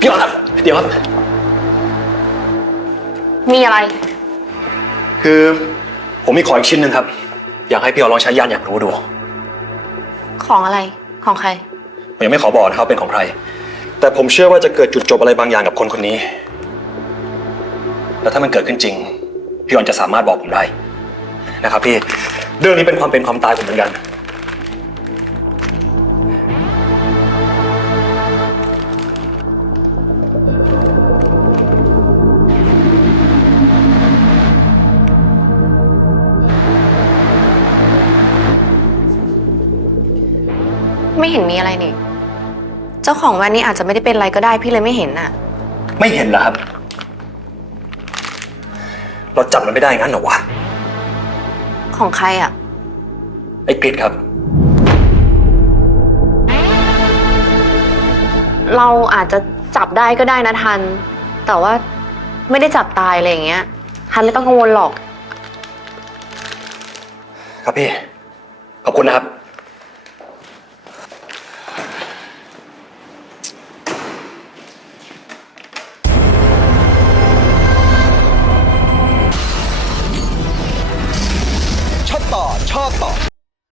พี่ออนครับ เดี๋ยวครับ มีอะไร คือผมมีของอีกชิ้นหนึ่งครับ อยากให้พี่ออนลองใช้ยานอย่างรู้ดู ของอะไร ของใคร ผมยังไม่ขอบอกนะครับเป็นของใคร แต่ผมเชื่อว่าจะเกิดจุดจบอะไรบางอย่างกับคนคนนี้ แล้วถ้ามันเกิดขึ้นจริง พี่ออนจะสามารถบอกผมได้ นะครับพี่ เรื่องนี้เป็นความเป็นความตายผมเหมือนกัน ไม่เห็นมีอะไรนี่ เจ้าของแว่นนี่อาจจะไม่ได้เป็นอะไรก็ได้พี่เลยไม่เห็นน่ะ ไม่เห็นเหรอครับ เราจับมันไม่ได้งั้นเหรอวะ ของใครอะ ไอ้กริดครับ เราอาจจะจับได้ก็ได้นะทัน แต่ว่าไม่ได้จับตายอะไรอย่างเงี้ย ทันไม่ต้องกังวลหรอก ครับพี่ ขอบคุณนะครับ ชอบตอบ